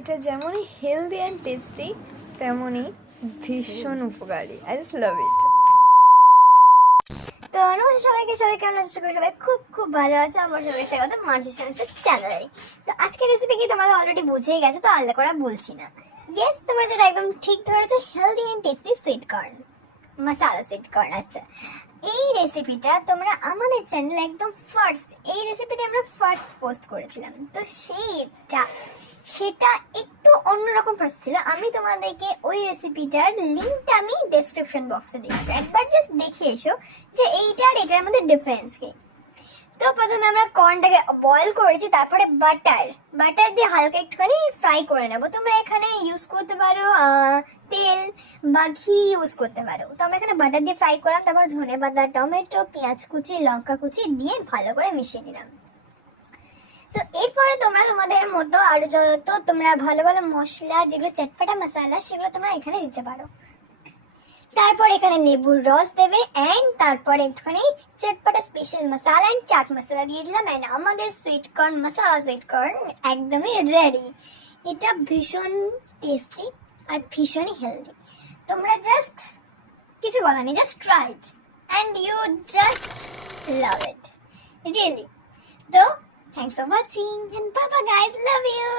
এটা যেমনই healthy and tasty তেমনই ভীষণ উপকারী। আই জাস্ট লাভ ইট। তো নমস্কার সবাইকে, সবাই কেমন আছো? সবাই খুব খুব ভালো আছে। আমার সবাই স্বাগত মার্জি সংসার চ্যানেলে। তো আজকের রেসিপি কি তোমরা অলরেডি বুঝেই গেছো, তো আলাদা করে বলছি না। ইয়েস, তোমরা যেটা একদম ঠিক ধরেছো, healthy and tasty sweet corn, masala sweet corn. আচ্ছা, এই রেসিপিটা তোমরা আমাদের চ্যানেলে একদম এই রেসিপিটা আমরা ফার্স্ট পোস্ট করেছিলাম। তো সেটা একটু অন্যরকম প্রসেস ছিল। আমি তোমাদেরকে ওই রেসিপিটার লিঙ্কটা আমি ডেসক্রিপশন বক্সে দিয়েছি, একবার জাস্ট দেখে এসো যে এইটা আর এটার মধ্যে ডিফারেন্স কি। তো প্রথমে আমরা কর্নটাকে বয়েল করেছি, তারপরে বাটার দিয়ে হালকা একটুখানি ফ্রাই করে নেবো। তোমরা এখানে ইউজ করতে পারো তেল বা ঘি ইউজ করতে পারো। তো আমরা এখানে বাটার দিয়ে ফ্রাই করলাম, তারপর ধনে পাতা, টমেটো, পেঁয়াজ কুচি, লঙ্কা কুচি দিয়ে ভালো করে মিশিয়ে নিলাম। তো এরপরে তোমরা তোমাদের মতো আরো যত তোমরা ভালো ভালো মশলা, যেগুলো চটপটা মশলা, সেগুলো তোমরা এখানে দিতে পারো। তারপর এখানে লেবুর রস দেবে, এন্ড তারপরে একটুখানি চটপটা special masala and chaat masala দিয়ে দিলাম, এন্ড আমাদের সুইট কর্ন মশলা সুইট কর্ন একদমই রেডি। এটা ভীষণ টেস্টি আর ভীষণই হেলদি। তোমরা জাস্ট কিছু বলার নেই, just try it and you just love it really. তো thanks for watching and bye bye guys, love you.